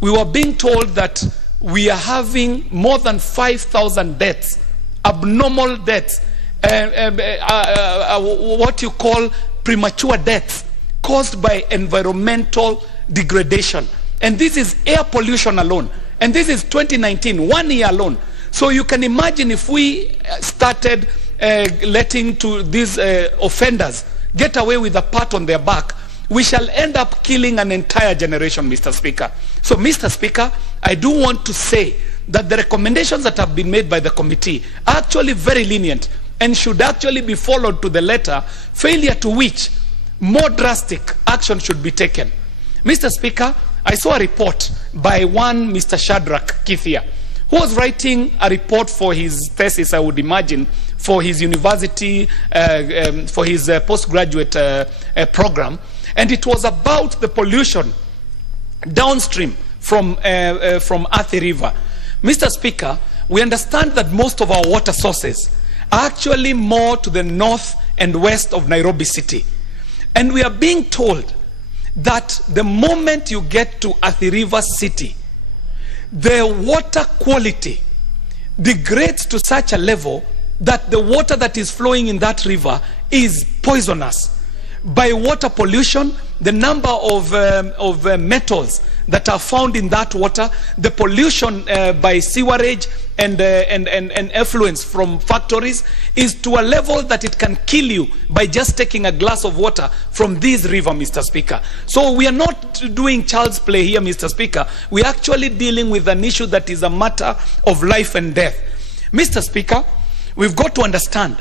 we were being told that we are having more than 5,000 deaths, abnormal deaths, what you call premature deaths caused by environmental degradation. And this is air pollution alone. And this is 2019, 1 year alone. So you can imagine if we started letting to these offenders get away with a pat on their back, we shall end up killing an entire generation, Mr. Speaker. So, Mr. Speaker, I do want to say that the recommendations that have been made by the committee are actually very lenient and should actually be followed to the letter, failure to which more drastic action should be taken. Mr. Speaker, I saw a report by one Mr. Shadrach Kithia, who was writing a report for his thesis, I would imagine, for his university, for his postgraduate program, and it was about the pollution downstream from Athi River. Mr. Speaker, we understand that most of our water sources are actually more to the north and west of Nairobi City. And we are being told that the moment you get to Athi River City, the water quality degrades to such a level that the water that is flowing in that river is poisonous. By water pollution, the number of metals that are found in that water, the pollution by sewerage and effluents from factories is to a level that it can kill you by just taking a glass of water from this river, Mr. Speaker. So we are not doing child's play here, Mr. Speaker. We are actually dealing with an issue that is a matter of life and death. Mr. Speaker, we've got to understand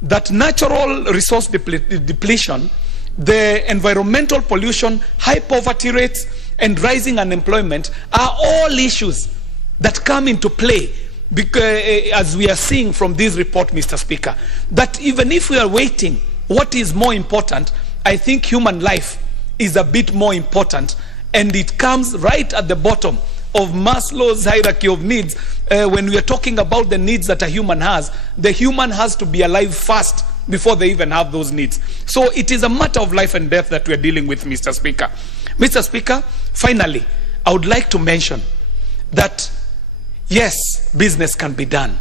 that natural resource depletion, the environmental pollution, high poverty rates, and rising unemployment are all issues that come into play because, as we are seeing from this report, Mr. Speaker, that even if we are waiting, what is more important, I think human life is a bit more important, and it comes right at the bottom of Maslow's hierarchy of needs. When we are talking about the needs that a human has, the human has to be alive first before they even have those needs. So it is a matter of life and death that we are dealing with, Mr. Speaker. Mr. Speaker, finally, I would like to mention that, yes, business can be done,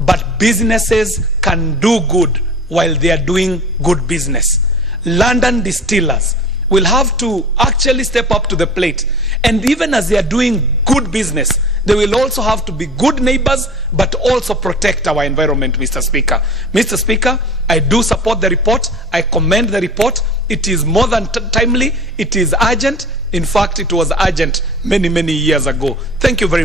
but businesses can do good while they are doing good business. London distillers will have to actually step up to the plate, and even as they are doing good business, they will also have to be good neighbors, but also protect our environment, Mr. Speaker. Mr. Speaker, I do support the report. I commend the report. It is more than timely. It is urgent. In fact, it was urgent many, many years ago. Thank you very much.